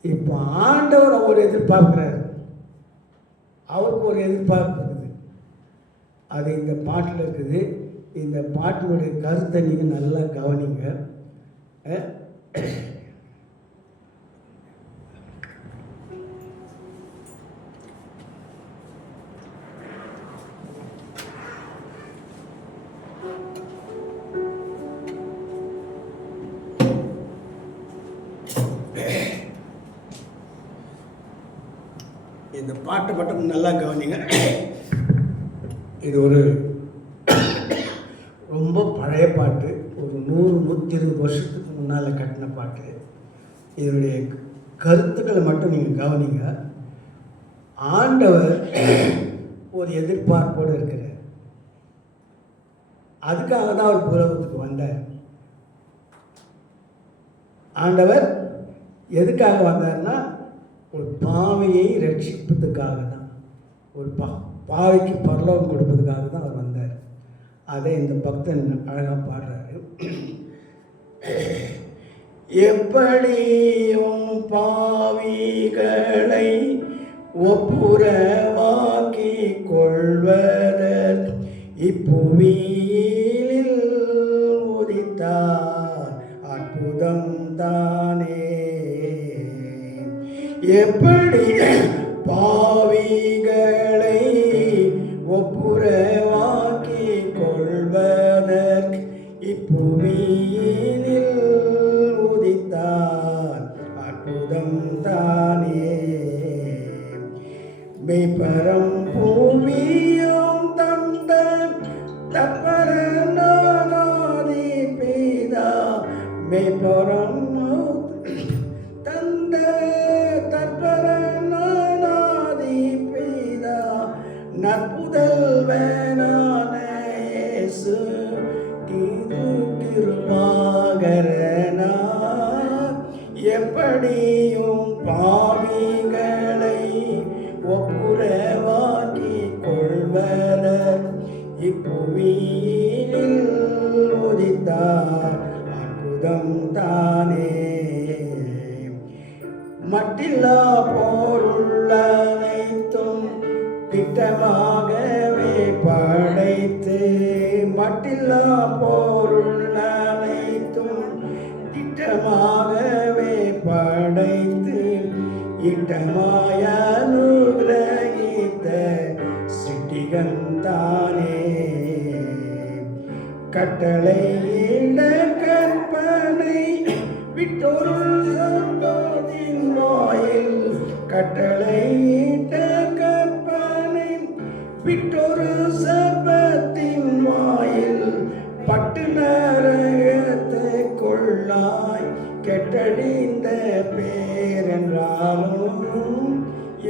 இப்போ ஆண்டவர் அவர் எதிர்பார்க்குறாரு. அவருக்கு ஒரு எதிர்பார்ப்பு இருக்குது. அது இந்த பாட்டில் இருக்குது. இந்த பாட்டினுடைய கருத்தை நீங்கள் நல்லா கவனிங்க. இந்த பாட்டை மட்டும் நல்லா கவனிங்க. இது ஒரு ரொம்ப பழைய பாட்டு, ஒரு 100-120 வருஷத்துக்கு முன்னால் கட்டின பாட்டு. இதனுடைய கருத்துக்களை மட்டும் நீங்கள் கவனிங்க. ஆண்டவர் ஒரு எதிர்பார்ப்போடு இருக்கிறார். அதுக்காக தான் அவர் உலகத்துக்கு வந்தார். ஆண்டவர் எதுக்காக வந்தார்னா, ஒரு பாவியை ரட்சிப்பதுக்காக தான், ஒரு பாவிக்கு பரலோகம் கொடுப்பதுக்காக தான் அவர் வந்தார். அதை இந்த பக்தன் அழகாக பாடுறாரு. எப்படியும் பாவிகளை ஒப்புரவாக்கி கொள்வதற் இப்புவியில் உதித்தார் அற்புதம் தானே. எப்படி பாவிகளை ஒப்புரவாக்கி கொள்வதற்கு இப்புவியில் மெய்பரம் பூமியும் தந்த தற்பரனாதி பிதா மெய்பரம் தந்த தற்பரனாதி பிதா நற்புதல்வனான இயேசு கிருபாகரனா எப்படியும் பாவிகளை ஒப்புரவாக்கி கொள்வனர் இப்புவியில் உதித்தார் அற்புதம் தானே மட்டில்லா பொருளனைத்தும் திட்டமாகவே படைத்து மட்டில்லா பொருளனைத்தும் திட்டமாகவே படைத்து இட்டமாய அனுகிரகித்த சிட்டிகந்தானே கட்டளையிட கற்பனை விட்டொரு சம்பதின் வாயில் கட்டளையிட்ட கற்பனை விட்டொரு சபத்தின் வாயில் பட்டு நரகத்துக்குள்ளாய் கெட்டடிந்த பேரென்றாலும்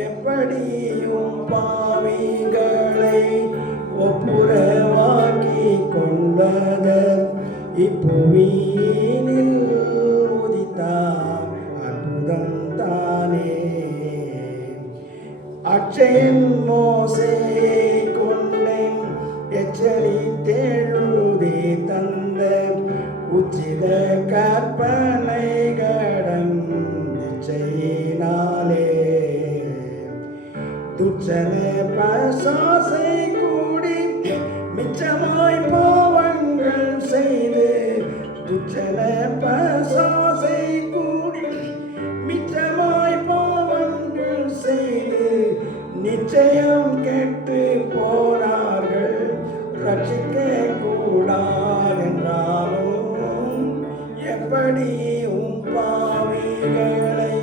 எப்படியும் பாவிகளை ஒப்புரவாக்கி கொண்டவர் இப்புவியினில் உதித்தார் அற்புதம் தானே அச்சயன் மோசேயை கொண்டேன் எச்சரித்தெழுதி தந்த உச்சித கற்பனை கடன் நிச்சயினாலே துச்சன பசாசை கூடி மிச்சமாய் பாவங்கள் செய்து துச்சன பசாசை கூடி மிச்சமாய் பாவங்கள் செய்து நிச்சயம் கெட்டு போனார்கள் ரட்சிக்க கூடாதென்றாலும் எப்படியும் பாவிகளை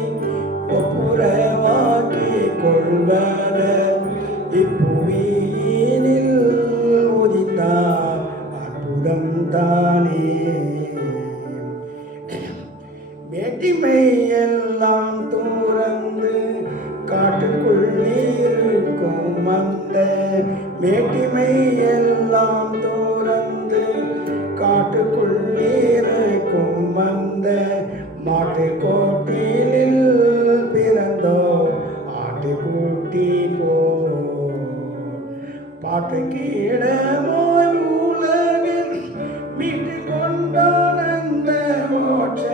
ஒப்புரவாக்கி கொள்வனர் இப்புவியினில் உதித்தார் அற்புதம் தானே மேட்டிமை எல்லாம் துறந்து காட்டுக்குள்ளிருக்கும் அந்த மேட்டிமை எல்லாம் துறந்து காட்டுக்குள்ளிருக்கும் அந்த மாட்டுக்கோட்டிலில் பிறந்தோ ஆட்டுக்குட்டி போ பாட்டுக்கு இடமாய் உலகில் மீட்டு கொண்டானந்த மோட்ச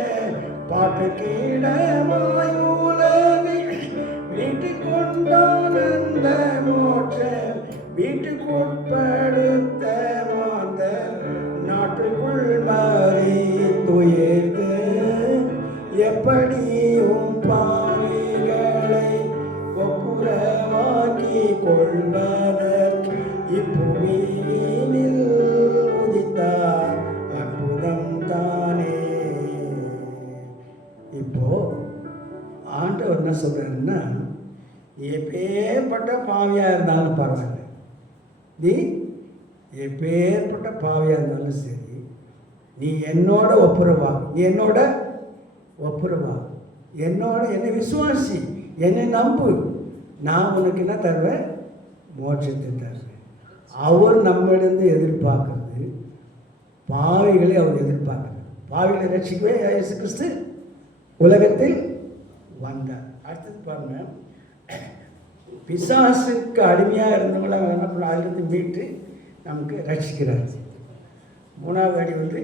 பாட்டுக்கு இடமாய் உலகில் மீட்டு கொண்டானந்த மோட்ச வீட்டுக்குட்படுத்த மாந்த நாட்டுக்குள் மாறி துயர்ந்து எப்படியும் பாவிகளை ஒப்புரவாக்கி கொள்வனர் இப்புவியினில் உதித்தார் அற்புதம் தானே. இப்போ ஆண்டவர் என்ன சொல்றாருன்னா, எப்பேற்பட்ட பாவியா இருந்தாலும் பரவாயில்ல, நீ எப்பேற்பட்ட பாவியா இருந்தாலும் சரி, நீ என்னோட ஒப்புரவாகும், நீ என்னோட ஒப்புரவாகும், என்னோட என்னை விசுவாசி, என்னை நம்பு, நான் உனக்கு என்ன தருவேன், மோட்சத்தை தருவேன். அவர் நம்மளிருந்து எதிர்பார்க்கறது பாவிகளை அவர் எதிர்பார்க்கிறார். பாவிகளை ரட்சிக்கவே இயேசு கிறிஸ்து உலகத்தில் வந்தார். அடுத்தது பாருங்க, பிசாசுக்கு அடிமையாக இருந்தவங்கள என்ன பண்ண அதிலிருந்து மீட்டு நமக்கு ரட்சிக்கிறார். மூணாவது அடி வந்து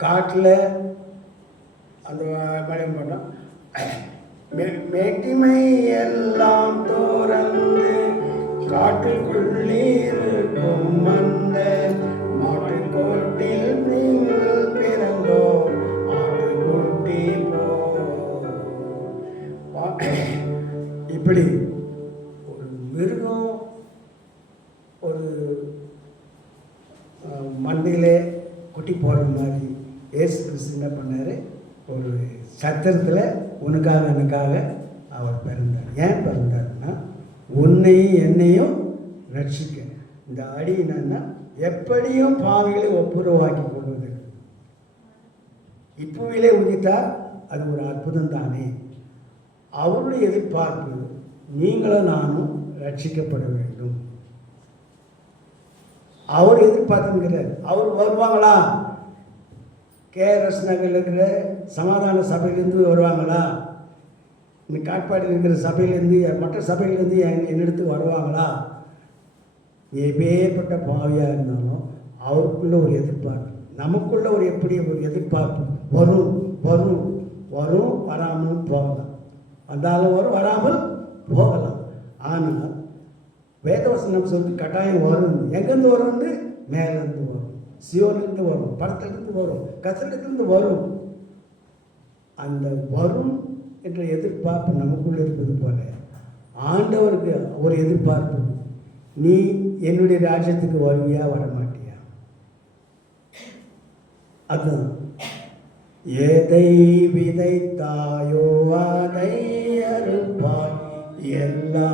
காட்டில் அந்த மழையம் பண்ணோம். மேட்டிமை எல்லாம் தோறந்து காட்டுக்குள்ளீருக்கும் அந்த மாட்டுக்கோட்டில் நீங்கள் பிறந்தோ ஆட்டுக்குட்டி போ. இப்படி ஒரு மிருகம் ஒரு மண்ணிலே குட்டி போடுற மாதிரி இயேசு கிறிஸ்து என்ன பண்ணார், ஒரு சத்திரத்தில் உனக்காக எனக்காக அவர் பிறந்தார். ஏன் பிறந்தார்னா உன்னையும் என்னையும் ரட்சிக்க. இந்த அடி என்னன்னா எப்படியும் பாவிகளை ஒப்புரவாக்கி கொள்வது. இப்போவிலே உதித்தார், அது ஒரு அற்புதம் தானே. அவருடைய எதிர்பார்ப்பு நீங்களும் நானும் ரட்சிக்கப்பட வேண்டும். அவர் எதிர்பார்த்துக்கிறார். அவர் வருவாங்களா? கேஆர்எஸ் நகரில் இருக்கிற சமாதான சபையிலேருந்து வருவாங்களா? இந்த காட்பாடியில் இருக்கிற சபையிலேருந்து மற்ற சபையிலேருந்து என்னிடத்துக்கு வருவாங்களா? எப்பேற்பட்ட பாவியாக இருந்தாலும் அவருக்குள்ள ஒரு எதிர்பார்ப்பு, நமக்குள்ள ஒரு எப்படி ஒரு எதிர்பார்ப்பு வரும் வரும் வரும், வராமல் போகலாம், வந்தாலும் வரும், வராமல் போகலாம். ஆனால் வேதவசனம் சொல்லிட்டு கட்டாயம் வரும். எங்கேருந்து வரும்? மேலேருந்து வரும், சியோனிலிருந்து வரும், படத்திலிருந்து வரும், கத்திலிருந்து வரும். அந்த வரும் என்ற எதிர்பார்ப்பு நமக்குள்ளே இருப்பது போல ஆண்டவருக்கு ஒரு எதிர்பார்ப்பு, நீ என்னுடைய ராஜ்யத்துக்கு வருவியா வரமாட்டியா? அதுதான். எதை விதைத்தாயோ அதை அறுப்பாய், எல்லா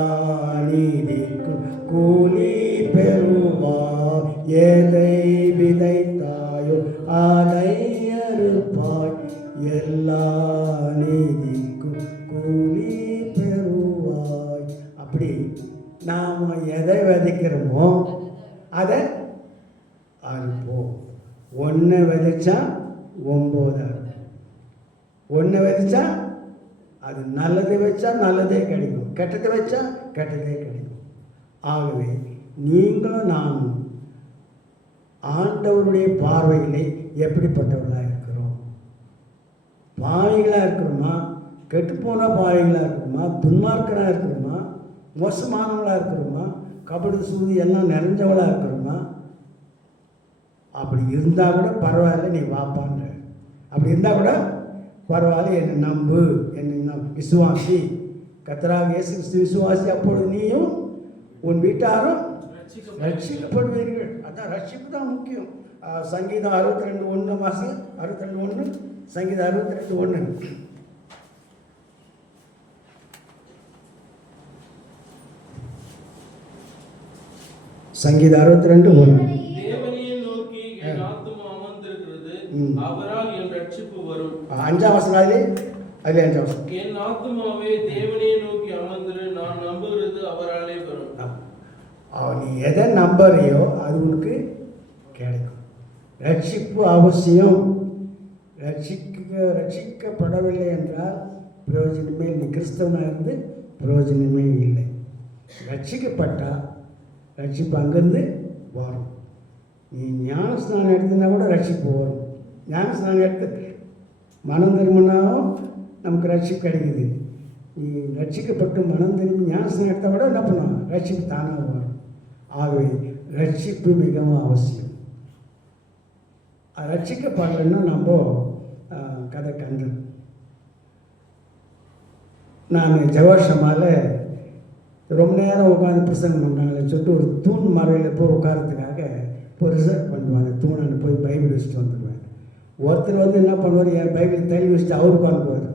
நீதிக்கும் கூலி பெறுவாய். எதை விதைத்தாயோ அதை அறுப்பாய், எல்லா நீதிக்கும் கூலி பெறுவாய். அப்படி நாம் எதை விதைக்கிறோமோ அதை அறுப்போம். ஒன்றை விதைச்சா 9 ஒன்று விதைச்சா அது நல்லது வச்சா நல்லதே கிடைக்கும், கெட்டதை வச்சா கெட்டதே கிடைக்கும். ஆகவே நீங்களும் நானும் ஆண்டவருடைய பார்வையிலே எப்படிப்பட்டவர்களாக இருக்கிறோம்? பாவிகளாக இருக்கிறோமா? கெட்டுப்போன பாவிகளாக இருக்கிறோமா? துன்மார்க்கனாக இருக்கிறோமா? மோசமானவளாக இருக்கிறோமா? கபடி சூதி எல்லாம் நிறைஞ்சவளாக இருக்கிறோமா? அப்படி இருந்தால் கூட பரவாயில்ல, நீ வாப்பான்ற. அப்படி இருந்தால் கூட பரவாயில்ல, என்னை நம்பு, என்னை விசுவாசி, கர்த்தராகிய இயேசு கிறிஸ்து விசுவாசி, அப்பொழுது நீயும் உன் வீட்டாரும் ரட்சிக்கப்படுவீர்கள். அதான் ரட்சிப்பு தான் முக்கியம். சங்கீதம் 62:1 வாசி. 62:1, சங்கீதம் 62:1. சங்கீதம் 62:1. அவரால் என் ரட்சிப்பு வரும். 5ஆம் வசனம் அதிலே 5ஆம் வசனம். என் ஆத்துமாவே தேவனை நோக்கி அமர்ந்திரு, நான் நம்புகிறது அவராலே வரும். நீ எதை நம்புறியோ அது உனக்கு கிடைக்கும். ரட்சிப்பு அவசியம். ரட்சிக்கப்படவில்லை என்றால் பிரயோஜனமே இல்லை. கிறிஸ்தவனாக இருந்து பிரயோஜனமே இல்லை. ரட்சிக்கப்பட்டால் ரட்சிப்பு அங்கேருந்து வரும். நீ ஞானஸ்நானம் எடுத்துனா கூட ரட்சிப்பு வரும். ஞானஸ்நானம் எடுத்து மனம் திரும்பினாலும் நமக்கு ரட்சிப்பு கிடைக்குது. நீ ரட்சிக்கப்பட்டு மனம் திரும்பி ஞானஸ்நானம் எடுத்தால் கூட என்ன பண்ணுவோம்? ரட்சிப்பு தானாக வரும். ஆகவே ரட்சிப்பு மிகவும் அவசியம். ரட்சிக்கப்படலைன்னா நம்ம கதை கண்டு. நான் ஜவாஷமாவில் ரொம்ப நேரம் உட்காந்து பிரசங்கம் பண்ணுறாங்களேன்னு சொல்லிட்டு ஒரு தூண் மறையில் போய் உட்காரத்துக்காக இப்போ ரிசர்வ் பண்ணுவாங்க. தூணான்னு போய் பைபிள் வச்சுட்டு வந்துடுவேன். ஒருத்தர் வந்து என்ன பண்ணுவார், என் பைபிள் தள்ளி வச்சுட்டு அவர் உட்காந்துக்குவார்.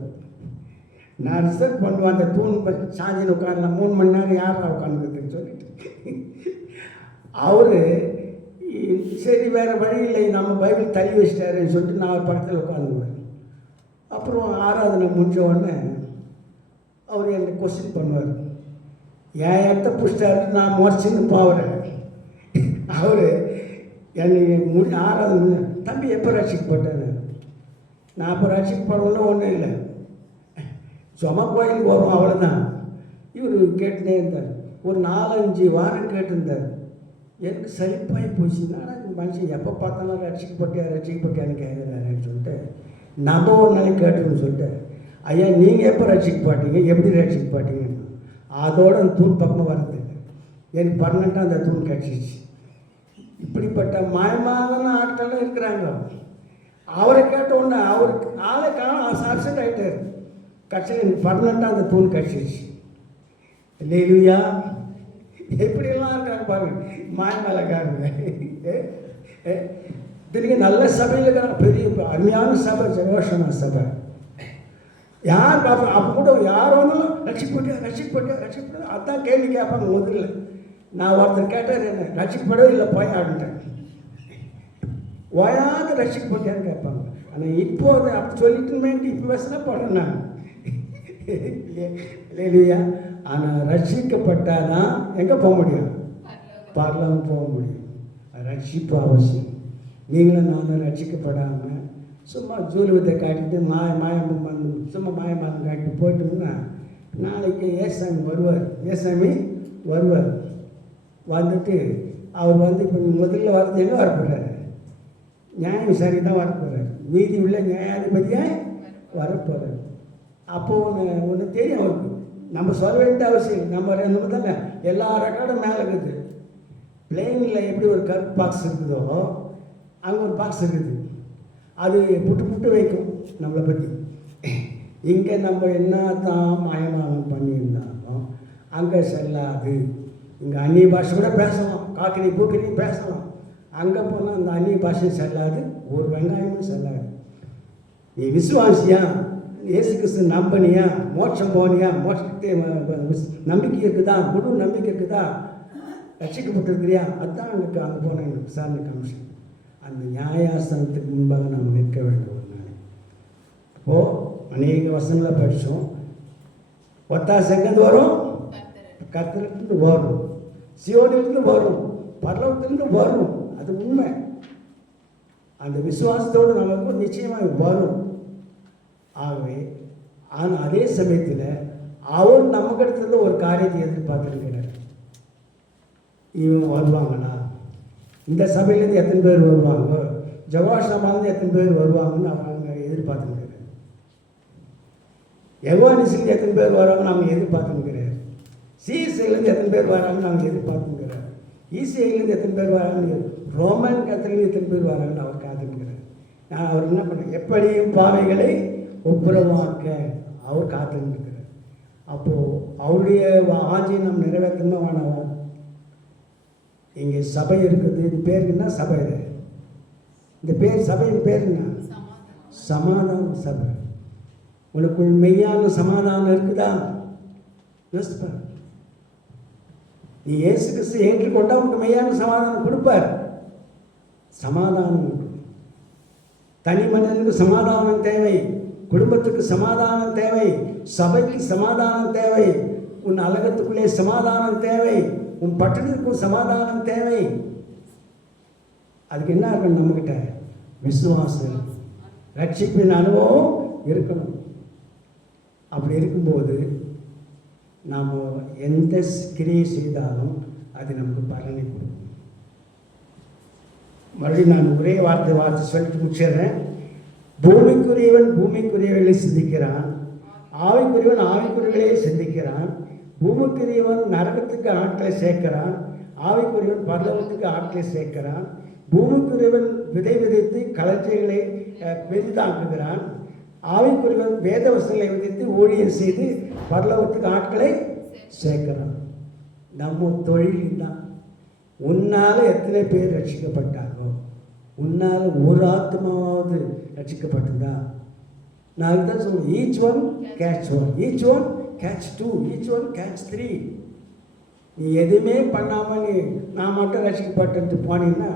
நான் ரிசர்வ் பண்ணுவேன். அந்த தூண் சாஞ்சின்னு உட்காரலாம், 3 மணி நேரம் யாரா உட்காந்துக்குதுன்னு சொல்லிட்டு அவர் சரி வேறு வழி இல்லை, நம்ம பைபிள் தள்ளி வச்சிட்டாருன்னு சொல்லிட்டு நான் ஒரு பக்கத்தில் உட்காந்துக்குவேன். அப்புறம் ஆராதனை முடிஞ்ச உடனே அவர் என்னை கொஸ்டின் பண்ணுவார். என் இடத்த பிடிச்சிட்டாரு, நான் முறைச்சின்னு போகிறேன். அவர் என்னை ஆராதனை, தம்பி எப்போ ரட்சிக்கப்பட்டார்? நான் அப்போ ரட்சிக்கப்படணும்னு ஒன்றும் இல்லை, சும்மா கோயிலுக்கு வரும், அவ்வளோதான். இவர் கேட்டுனே இருந்தார். ஒரு 4-5 வாரம் கேட்டிருந்தார். எனக்கு சலிப்பாகி போச்சுன்னா இந்த மனுஷன் எப்போ பார்த்தாலும் ரட்சிக்கப்பட்டியான்னு கேட்குறாருன்னு சொல்லிட்டு நம்ம ஒரு நாளைக்கு கேட்டுன்னு சொல்லிட்டு, ஐயா நீங்கள் எப்போ ரட்சிக்கப்பட்டீங்க, எப்படி ரட்சிக்கப்பட்டீங்க? அதோட அந்த தூண் பக்கமாக வருது. எனக்கு பர்மனெண்ட்டாக அந்த தூண் கிடச்சிச்சு. இப்படிப்பட்ட மாயமான ஆட்களும் இருக்கிறாங்க. அவரை கேட்ட உடனே அவருக்கு ஆளை காணும், சாப்செட் ஆகிட்டார். கட்சியில் எனக்கு பர்மனெண்ட்டாக அந்த தூண் கிடச்சிச்சு. இல்லையா? எப்படியெல்லாம் இருக்காங்க பாருங்க, மாயமேலக்காரங்க. திரும்பி நல்ல சபையில் இருக்கிறாங்க, பெரிய அருமையான சபை, ஜெகோஷமா சபை. யார் பார்ப்போம் அப்போ கூட யார் வந்தாலும் ரட்சிக்கப்பட்டியா அதான் கேள்வி கேட்பாங்க முதல்ல. நான் ஒருத்தர் கேட்டார், என்ன ரட்சிக்கப்படவே இல்லை போய் அப்படின்ட்டேன். ஓயாது ரட்சிக்கப்பட்டியான்னு கேட்பாங்க. ஆனால் இப்போது அப்படி சொல்லிட்டுமே இப்போ பேசினா போனேன் நான் இல்லையா. ஆனால் ரட்சிக்கப்பட்டால் தான் எங்கே போக முடியும்? பரலோகம் போக முடியும். ரட்சிப்பு அவசியம். நீங்களும் நானும் ரட்சிக்கப்படாமல் சும்மா ஜூலுவத்தை காட்டிட்டு மாயம் சும்மா மாயமாதம் காட்டிட்டு போயிட்டோம்னா நாளைக்கு ஏசாமி வருவார். வந்துட்டு அவர் இப்போ முதல்ல வரது எங்கே வரப்போகிறாரு? நியாய விசாரி தான் வரப்போகிறார். மீதி உள்ள நியாயாதிபதியாக வரப்போகிறார். அப்போது ஒன்று தெரியும் அவருக்கு. நம்ம சொல்ல வேண்டிய அவசியம் நம்ம தானே எல்லா ரெக்கார்டும் மேலே இருக்குது. பிளெயினில் எப்படி ஒரு கருப்பு பாக்ஸ் இருக்குதோ அங்கே ஒரு பாக்ஸ் இருக்குது. அது புட்டு வைக்கும் நம்மளை பற்றி. இங்கே நம்ம என்ன தான் மாயமானம் பண்ணியிருந்தாலும் அங்கே செல்லாது. இங்கே அந்நிய பாஷை கூட பேசலாம், காக்கிரி பூக்கிரி பேசலாம். அங்கே போனால் அந்த அந்நிய பாஷை செல்லாது, ஒரு வெங்காயமும் செல்லாது. நீ விசுவாசியா, இயேசு கிறிஸ்து நம்பனியா, மோட்சம் போனியா, மோட்சத்தை நம்பிக்கை இருக்குதா, முழு நம்பிக்கை இருக்குதா, ரட்சிக்கப்பட்டிருக்கிறியா, அதுதான் அங்கே போன விசாரணை கமிஷன். அந்த நியாயாசனத்துக்கு முன்பாக நாம் நிற்க வேண்டும். இப்போது அநேக வசங்களை படித்தோம். ஒத்தாசை எங்கேருந்து வரும்? கர்த்தரிலிருந்து வரும், சியோனிலிருந்து வரும், பரலோகத்திலிருந்து வரும். அது உண்மை. அந்த விசுவாசத்தோடு நமக்கு நிச்சயமாக வரும். ஆகவே ஆனால் அதே சமயத்தில் அவர் நமக்கிட்ட ஒரு காரியத்தை எதிர்பார்த்துருக்கிறார். இவங்க வருவாங்களா, இந்த சபையிலேருந்து எத்தனை பேர் வருவாங்க, ஜவாஷமாலேருந்து எத்தனை பேர் வருவாங்கன்னு அவங்க எதிர்பார்த்துருக்கிறார். எவானிசிலேருந்து எத்தனை பேர் வராங்கன்னு அவங்க எதிர்பார்த்துருக்கிறார். சிஎஸ்ஐலேருந்து எத்தனை பேர் வராங்கன்னு அவங்க எதிர்பார்த்துருக்கிறார். இசிஐலேருந்து எத்தனை பேர் வராங்கன்னு, ரோமன் கத்தலேருந்து எத்தனை பேர் வராங்கன்னு அவர் காத்துருக்கிறார். நான் அவர் என்ன பண்ணேன், எப்படியும் பாவைகளை ஒப்புரவாக்க அவர் காத்துருக்கிறார். அப்போது அவருடைய ஆட்சியை நாம் நிறைவேற்றணும். வேணாம், இங்கே சபை இருக்குது. இது பேருக்குன்னா சபை. இந்த பேர் சபையின் பேர் என்ன? சமாதான சபை. உனக்குள் மெய்யான சமாதானம் இருக்குதா? யோசிப்பா. நீ இயேசு கிறிஸ்து ஏற்றுக்கொண்டா உனக்கு மெய்யான சமாதானம் கொடுப்பார். சமாதானம் தனி மனிதனுக்கு சமாதானம் தேவை, குடும்பத்துக்கு சமாதானம் தேவை, சபைக்கு சமாதானம் தேவை, உன் அலகத்துக்குள்ளே சமாதானம் தேவை, உன் பட்டணத்துக்கும் சமாதானம் தேவை. அதுக்கு என்ன இருக்கணும்? நம்மக்கிட்ட விசுவாசம், ரட்சிப்பின் அனுபவம் இருக்கணும். அப்படி இருக்கும்போது நாம் எந்த கிரியை செய்தாலும் அது நமக்கு பலனை கொடுக்கும். மறுபடியும் நான் ஒரே வார்த்தை சொல்லிட்டு முடிச்சிடுறேன். பூமிக்குரியவன் பூமிக்குரியவர்களை சிந்திக்கிறான், ஆவிக்குரியவன் ஆவிக்குரியவர்களே சிந்திக்கிறான். பூமிக்குரியவன் நரகத்துக்கு ஆட்களை சேர்க்கிறான், ஆவிக்குரியவன் பரலோகத்துக்கு ஆட்களை சேர்க்கிறான். பூமிக்குரியவன் விதை விதைத்து களஞ்சியங்களை பெரிதாக்குகிறான், ஆவிக்குரியவன் வேத வசனங்களை விதைத்து ஊழியம் செய்து பரலோகத்துக்கு ஆட்களை சேர்க்கிறான். நம்ம தொழில் தான். உன்னால் எத்தனை பேர் ரட்சிக்கப்பட்டாரோ, உன்னால் ஒரு ஆத்மாவது ரட்சிக்கப்பட்டதா? நான் அதுதான் சொல்லுவேன், each one catch one, each one catch two, each one catch three. நீ எதுவுமே பண்ணாமல் நான் மட்டும் ரசிக்கப்பட்டு போனீங்கன்னா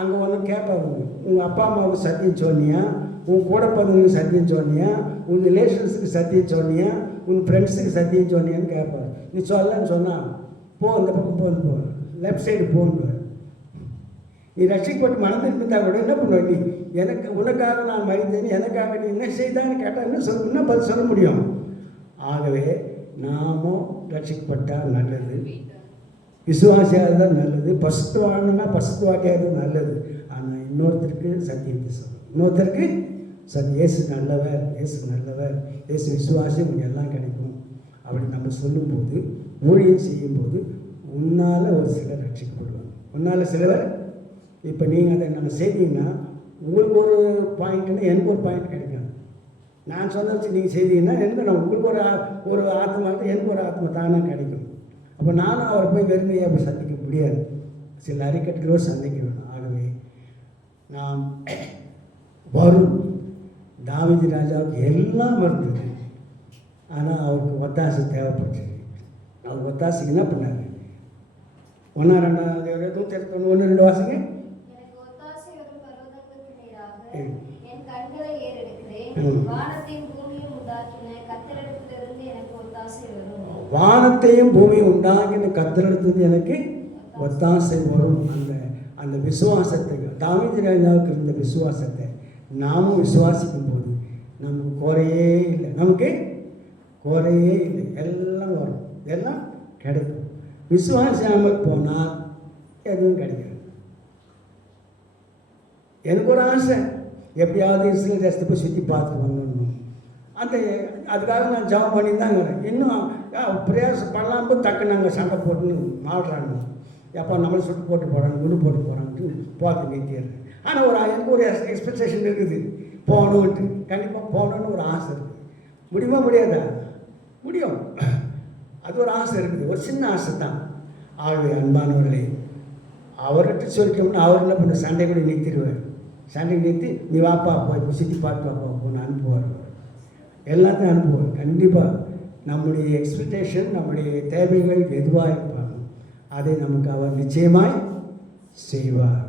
அங்கே ஒன்றும் கேட்பாங்க. உங்கள் அப்பா அம்மாவுக்கு சத்தியம் சொன்னியா, உன் கூட பிறந்தவங்களுக்கு சத்தியம் சொன்னியா, உன் ரிலேஷன்ஸுக்கு சத்தியம் சொன்னியா, உன் ஃப்ரெண்ட்ஸுக்கு சத்தியம் சொன்னியான்னு கேட்பார். நீ சொல்லன்னு சொன்னால் போ, அந்த பக்கம் போ, லெஃப்ட் சைடு போன்னு. நீ ரட்சிக்கப்பட்டு மனம் திரும்பித்தா கூட என்ன பண்ணுவ? நீ எனக்கு உனக்காக நான் மறித்தேன், எனக்காக நீ என்ன செய்தான்னு கேட்டால் என்ன பதில் சொல்ல முடியும்? ஆகவே நாமும் ரட்சிக்கப்பட்டால் நல்லது, விசுவாசியாக தான் நல்லது, பசுத்துவானா பசுத்துவாட்டியாக தான் நல்லது. ஆனால் இன்னொருத்தருக்கு சத்தியத்தை சொல்லணும், இன்னொருத்தருக்கு இயேசு நல்லவர், இயேசு நல்லவர், இயேசு விசுவாசி உங்களுக்கு எல்லாம் கிடைக்கும் அப்படி நம்ம சொல்லும்போது, ஊழியம் செய்யும்போது உன்னால் ஒரு சிலர் ரட்சிக்கப்படுவாங்க. உன்னால் சிலவர் இப்போ நீங்கள் அதை நம்ம செய்தீங்கன்னா உங்களுக்கு ஒரு பாயிண்ட்னா எனக்கு ஒரு பாயிண்ட் கிடைக்கும். நான் சொன்ன வச்சு நீங்கள் செய்தீங்கன்னா எனக்கு நான் உங்களுக்கு ஒரு ஆத்மா, எனக்கு ஒரு ஆத்மா தானாக கிடைக்கும். அப்போ நானும் அவரை போய் வெறுமையாக போய் சந்திக்க முடியாது, சில அரிக்கட்டுகளோடு சந்திக்க வேணும். ஆகவே நாம் வரும் தாவீது ராஜாவுக்கு எல்லாம் இருந்தது, ஆனால் அவருக்கு ஒத்தாசை தேவைப்பட்டுச்சு. அவர் ஒத்தாசைக்கு என்ன பண்ணார்? 1 2 வாசிங்க. எனக்கு ஒத்தாசை வரும் பர்வதங்களுக்கு நேராக என் கண்களை ஏறெடுக்கிறேன். வானத்தையும் பூமியும் உண்டாக்கின கர்த்தரிடத்திலிருந்து எனக்கு ஒத்தாசை வரும். வானத்தையும் பூமியும் உண்டாக்கின கர்த்தரிடத்திலிருந்து எனக்கு ஒத்தாசை வரும். அந்த விசுவாசத்தை, தாவீது ராஜாவுக்கு இருந்த விசுவாசத்தை நாமும் விசுவாசிக்கும் போது நமக்கு குறையே இல்லை. நமக்கு குறையே இல்லை. எல்லாம் வரும், எல்லாம் கிடைக்கும். விசுவாசியாமல் போனால் எதுவும் கிடைக்காது. எனக்கு ஒரு ஆசை, எப்படியாவது இஸ்ரேல் தேசத்தை போய் சுற்றி பார்த்துட்டு வரணும். அதுக்காக நான் ஜபம் பண்ணி தான் இருக்கிறேன். இன்னும் பிரயாசம் பண்ணலாம் போது டக்கு நாங்கள் சண்டை போட்டுன்னு மாடுறாங்க. எப்போ நம்மளை சுட்டு போட்டு போகிறாங்க, குண்டு போட்டு போகிறான்ட்டு போகிறது நிறுத்திடுறேன். ஆனால் எனக்கு ஒரு எக்ஸ்பெக்டேஷன் இருக்குது, போகணுன்ட்டு. கண்டிப்பாக போகணுன்னு ஒரு ஆசை இருக்குது. முடியுமா முடியாதா? முடியும். அது ஒரு ஆசை இருக்குது, ஒரு சின்ன ஆசை தான். ஆகவே அன்பானவர்களே, அவர்கிட்ட சொல்லிட்டோம்னா அவர் என்ன பண்ண சண்டை கூட நிறுத்திடுவார். சண்டை நிறுத்தி நீ வாப்பா போய் சுற்றி பார்த்து வாப்பா போன்னு அனுப்புவார். எல்லாத்தையும் அனுப்புவார். கண்டிப்பாக நம்முடைய எக்ஸ்பெக்டேஷன், நம்முடைய தேவைகள் எதுவாக இருப்பாங்க அதை நமக்கு அவர் நிச்சயமாய் செய்வார்.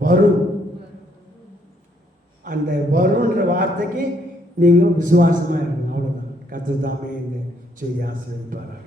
வரும். அந்த வரும்ன்ற வார்த்தைக்கு நீங்கள் விசுவாசமாக இருக்கணும். அவ்வளோதான். கர்த்தர் தாமே இந்த செய்தி ஆசீர்வதிப்பாராக.